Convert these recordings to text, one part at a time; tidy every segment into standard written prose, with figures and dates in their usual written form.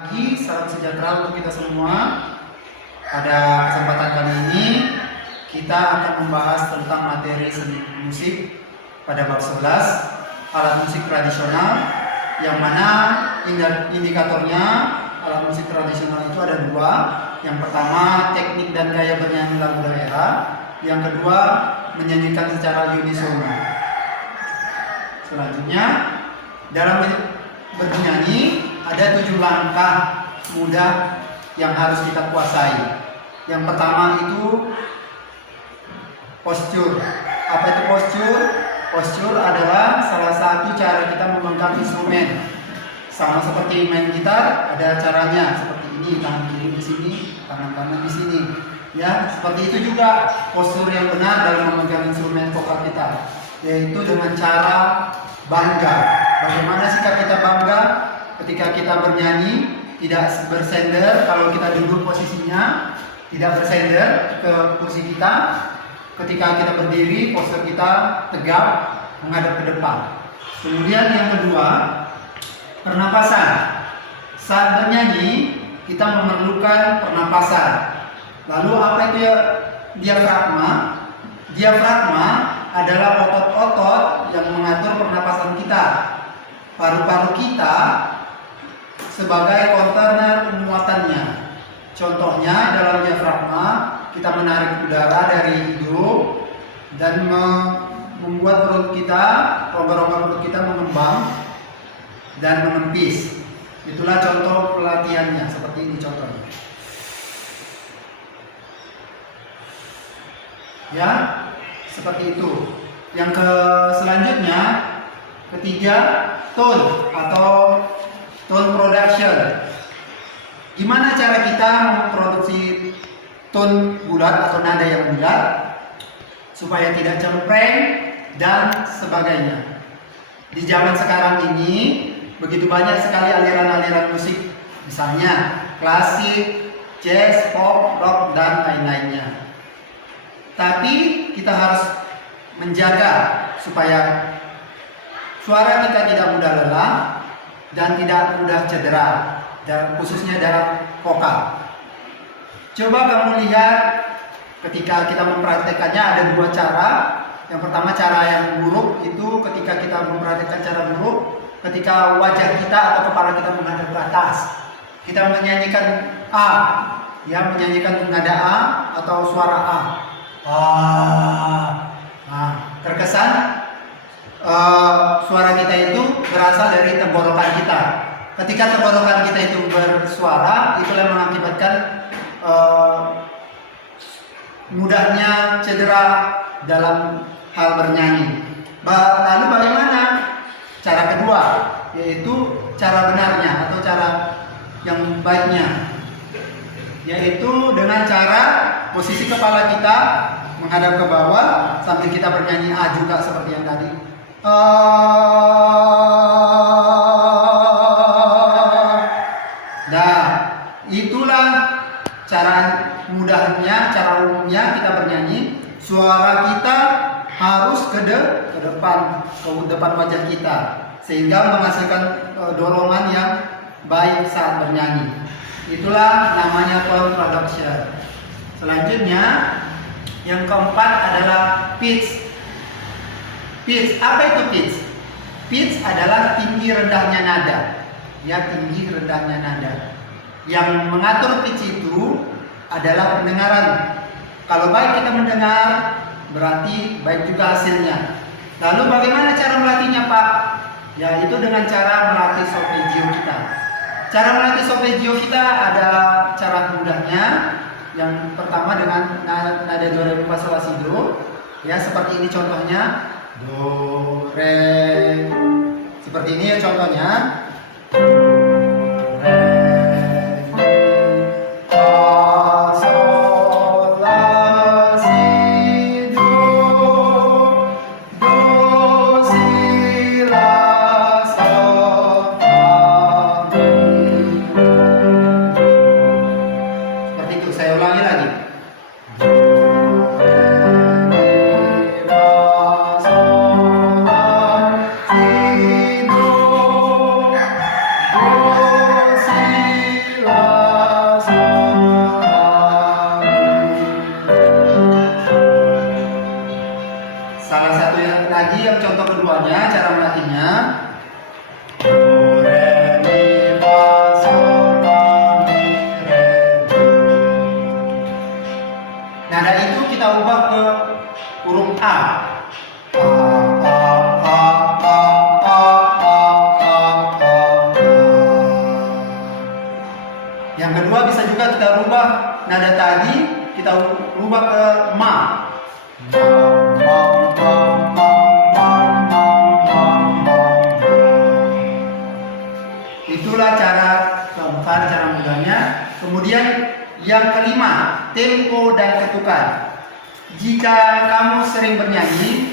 Pagi, salam sejahtera untuk kita semua. Pada kesempatan kali ini kita akan membahas tentang materi seni musik pada bab 11 alat musik tradisional, yang mana indikatornya alat musik tradisional itu ada dua. Yang pertama, teknik dan gaya bernyanyi lagu daerah. Yang kedua, menyanyikan secara unisono. Selanjutnya, dalam bernyanyi ada 7 langkah mudah yang harus kita kuasai. Yang pertama itu postur. Apa itu postur? Postur adalah salah satu cara kita memegang instrumen. Sama seperti main gitar, ada caranya seperti ini, tangan kiri di sini, tangan kanan di sini. Ya, seperti itu juga postur yang benar dalam memegang instrumen vokal kita, yaitu dengan cara bangga. Bagaimana sikap kita bangga ketika kita bernyanyi? Tidak bersender kalau kita duduk posisinya, tidak bersender ke kursi kita. Ketika kita berdiri, postur kita tegap menghadap ke depan. Kemudian yang kedua, pernapasan. Saat bernyanyi kita memerlukan pernapasan. Lalu apa itu ya diafragma? Diafragma adalah otot-otot yang mengatur pernapasan kita. Paru-paru kita sebagai kontainer muatannya. Contohnya dalam diafragma kita menarik udara dari hidung dan membuat perut kita, rongga-rongga perut kita mengembang dan menempis. Itulah contoh pelatihannya, seperti ini contohnya. Ya, seperti itu. Yang selanjutnya, ketiga, tone atau tone production. Gimana cara kita memproduksi tone bulat atau nada yang bulat supaya tidak cempreng dan sebagainya. Di zaman sekarang ini begitu banyak sekali aliran-aliran musik, misalnya klasik, jazz, pop, rock, dan lain-lainnya. Tapi kita harus menjaga supaya suara kita tidak mudah lelah dan tidak mudah cedera, dan khususnya dalam vokal. Coba kamu lihat ketika kita mempraktekannya, ada dua cara. Yang pertama, cara yang buruk itu ketika kita mempraktekkan cara buruk, ketika wajah kita atau kepala kita menghadap ke atas, kita menyanyikan A, ya, menyanyikan nada A atau suara A. Terkesan suara kita itu berasal dari tenggorokan kita. Ketika tenggorokan kita itu bersuara, itulah yang mengakibatkan mudahnya cedera dalam hal bernyanyi. Lalu bagaimana cara kedua, yaitu cara benarnya atau cara yang baiknya, yaitu dengan cara posisi kepala kita menghadap ke bawah sambil kita bernyanyi A juga seperti yang tadi. Nah, itulah cara mudahnya, cara umumnya kita bernyanyi. Suara kita harus ke depan wajah kita, sehingga menghasilkan dorongan yang baik saat bernyanyi. Itulah namanya tone production. Selanjutnya, yang keempat adalah pitch. Pitch, apa itu pitch? Pitch adalah tinggi rendahnya nada. Ya, tinggi rendahnya nada. Yang mengatur pitch itu adalah pendengaran. Kalau baik kita mendengar, berarti baik juga hasilnya. Lalu bagaimana cara melatihnya, Pak? Yaitu dengan cara melatih solfeggio kita. Cara melatih solfeggio kita ada cara mudahnya. Yang pertama dengan nada do re mi fa sol la si do. Ya, seperti ini contohnya. Do re. Seperti ini ya contohnya. Saya ulangi lagi. Do, Yang kedua bisa juga kita rubah nada tadi, kita rubah ke ma. Itulah cara keempat, cara mudahnya. Kemudian yang kelima, tempo dan ketukan. Jika kamu sering bernyanyi,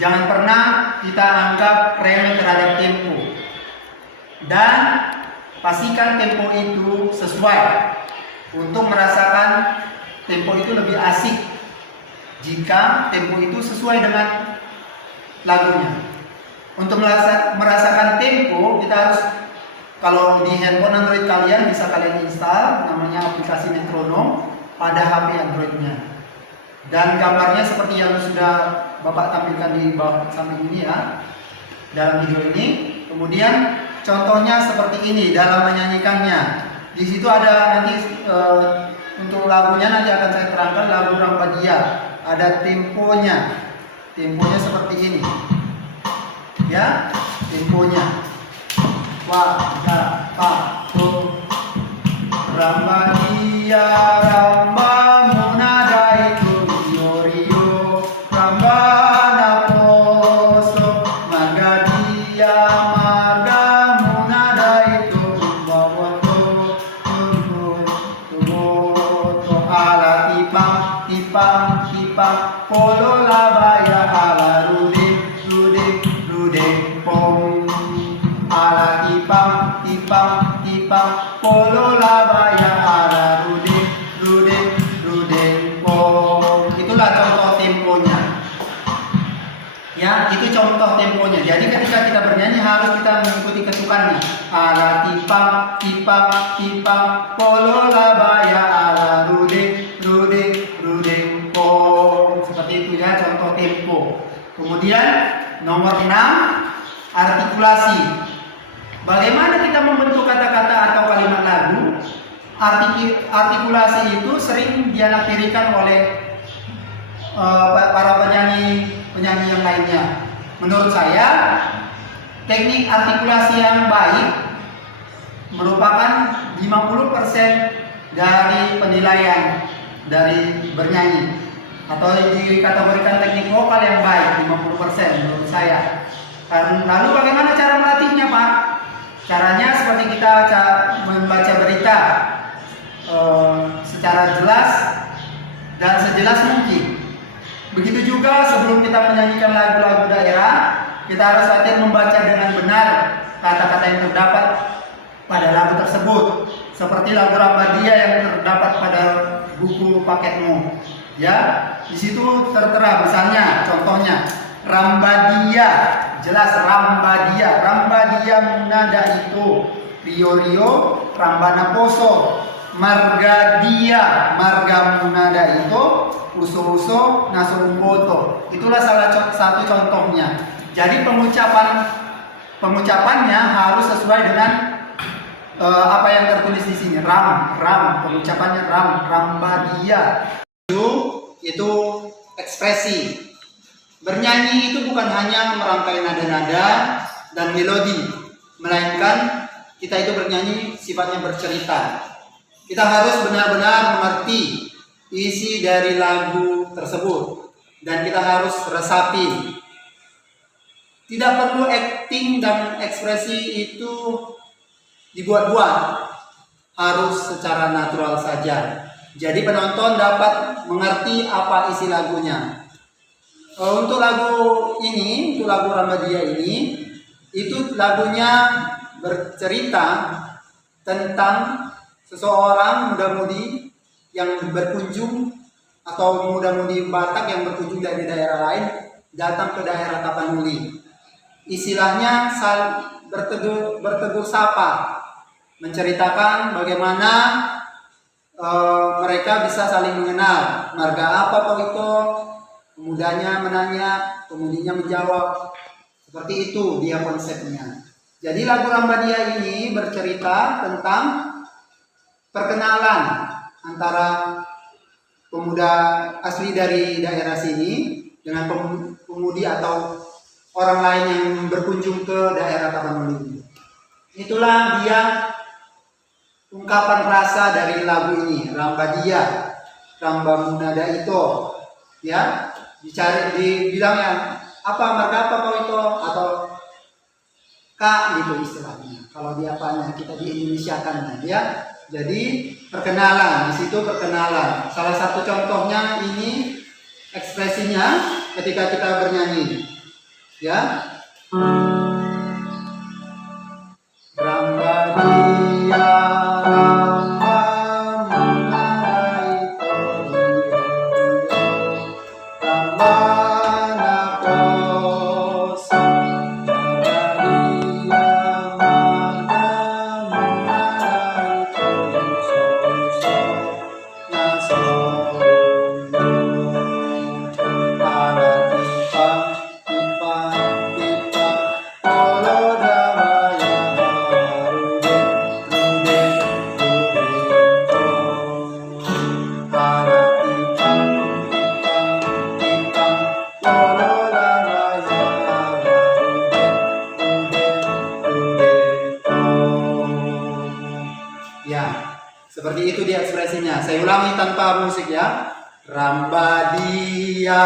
jangan pernah kita anggap remeh terhadap tempo. Dan pastikan tempo itu sesuai. Untuk merasakan tempo itu lebih asik jika tempo itu sesuai dengan lagunya. Untuk merasakan tempo, kita harus, kalau di handphone Android kalian bisa kalian install namanya aplikasi metronom pada HP Androidnya. Dan gambarnya seperti yang sudah Bapak tampilkan di bawah samping ini ya, dalam video ini. Kemudian contohnya seperti ini dalam menyanyikannya. Di situ ada nanti untuk lagunya nanti akan saya terangkan, lagu Rambadia. Ada temponya. Temponya seperti ini. Ya, temponya. Wa da pa to Rambadia ramba munada itu rio rio ramba naposo magadia maga munada itu bawa to ala tipang tipang tipang polo labaya ala rude rude rude pom ala tipang tipang tipang polo labaya ala rude rude rude pom. Itulah contoh temponya ya, itu contoh temponya. Jadi ketika kita bernyanyi harus kita mengikuti ketukannya. Ala tipang tipang tipang polo labaya ala rude rude rude pom. Seperti itu ya contoh tempo. Kemudian nomor 6, artikulasi. Bagaimana kita membentuk kata-kata atau kalimat lagu? Artikulasi itu sering dianaktirikan oleh para penyanyi yang lainnya. Menurut saya, teknik artikulasi yang baik merupakan 50% dari penilaian dari bernyanyi, atau dikategorikan teknik vokal yang baik 50% menurut saya. Lalu bagaimana cara melatihnya, Pak? Caranya seperti kita membaca berita secara jelas dan sejelas mungkin. Begitu juga sebelum kita menyanyikan lagu-lagu daerah, kita harus latihan membaca dengan benar kata-kata yang terdapat pada lagu tersebut. Seperti lagu Rambadia yang terdapat pada buku paketmu. Ya, di situ tertera misalnya contohnya Rambadia, jelas Rambadia, Rambadia munada itu rio rio rambana poso, margadia, marga munada itu uso uso nasumboto. Itulah salah satu contohnya. Jadi pengucapannya harus sesuai dengan apa yang tertulis di sini. Ram, pengucapannya Rambadia. Itu ekspresi. Bernyanyi itu bukan hanya merangkai nada-nada dan melodi, melainkan kita itu bernyanyi sifatnya bercerita. Kita harus benar-benar mengerti isi dari lagu tersebut dan kita harus resapi. Tidak perlu acting dan ekspresi itu dibuat-buat, harus secara natural saja. Jadi penonton dapat mengerti apa isi lagunya. Untuk lagu ini, untuk lagu Rambadia ini, itu lagunya bercerita tentang seseorang muda-mudi yang berkunjung, atau muda-mudi Batak yang berkunjung dari daerah lain datang ke daerah Tapanuli. Istilahnya bertegur sapa, menceritakan bagaimana mereka bisa saling mengenal. Marga apa kau itu? Pemudanya menanya, pemudinya menjawab. Seperti itu dia konsepnya. Jadi lagu Rambadia ini bercerita tentang perkenalan antara pemuda asli dari daerah sini dengan pemudi atau orang lain yang berkunjung ke daerah Tapanuli. Itulah dia ungkapan rasa dari lagu ini, Rambadia, Ramba Munada itu, ya, dicari, dibilangnya apa, marga apa kau itu, atau kak gitu istilahnya. Kalau di apanya kita di Indonesiakan ya. Jadi perkenalan, di situ perkenalan. Salah satu contohnya ini ekspresinya ketika kita bernyanyi, ya. Rambadia, ya, seperti itu dia ekspresinya. Saya ulangi tanpa musik ya. Rambadia,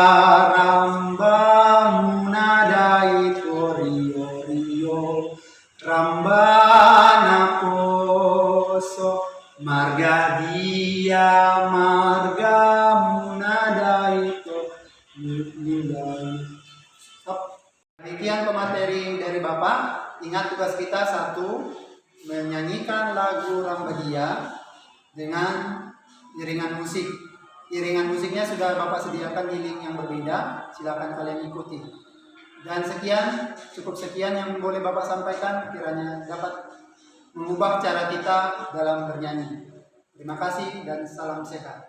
ramba munadai rio rio, rambana poso, marga dia, marga munadai nilai. Demikian pemateri dari Bapak. Ingat tugas kita satu, menyanyikan lagu Rambadia dengan iringan musik. Iringan musiknya sudah Bapak sediakan di link yang berbeda, silakan kalian ikuti. Dan sekian, cukup sekian yang boleh Bapak sampaikan, kiranya dapat mengubah cara kita dalam bernyanyi. Terima kasih dan salam sehat.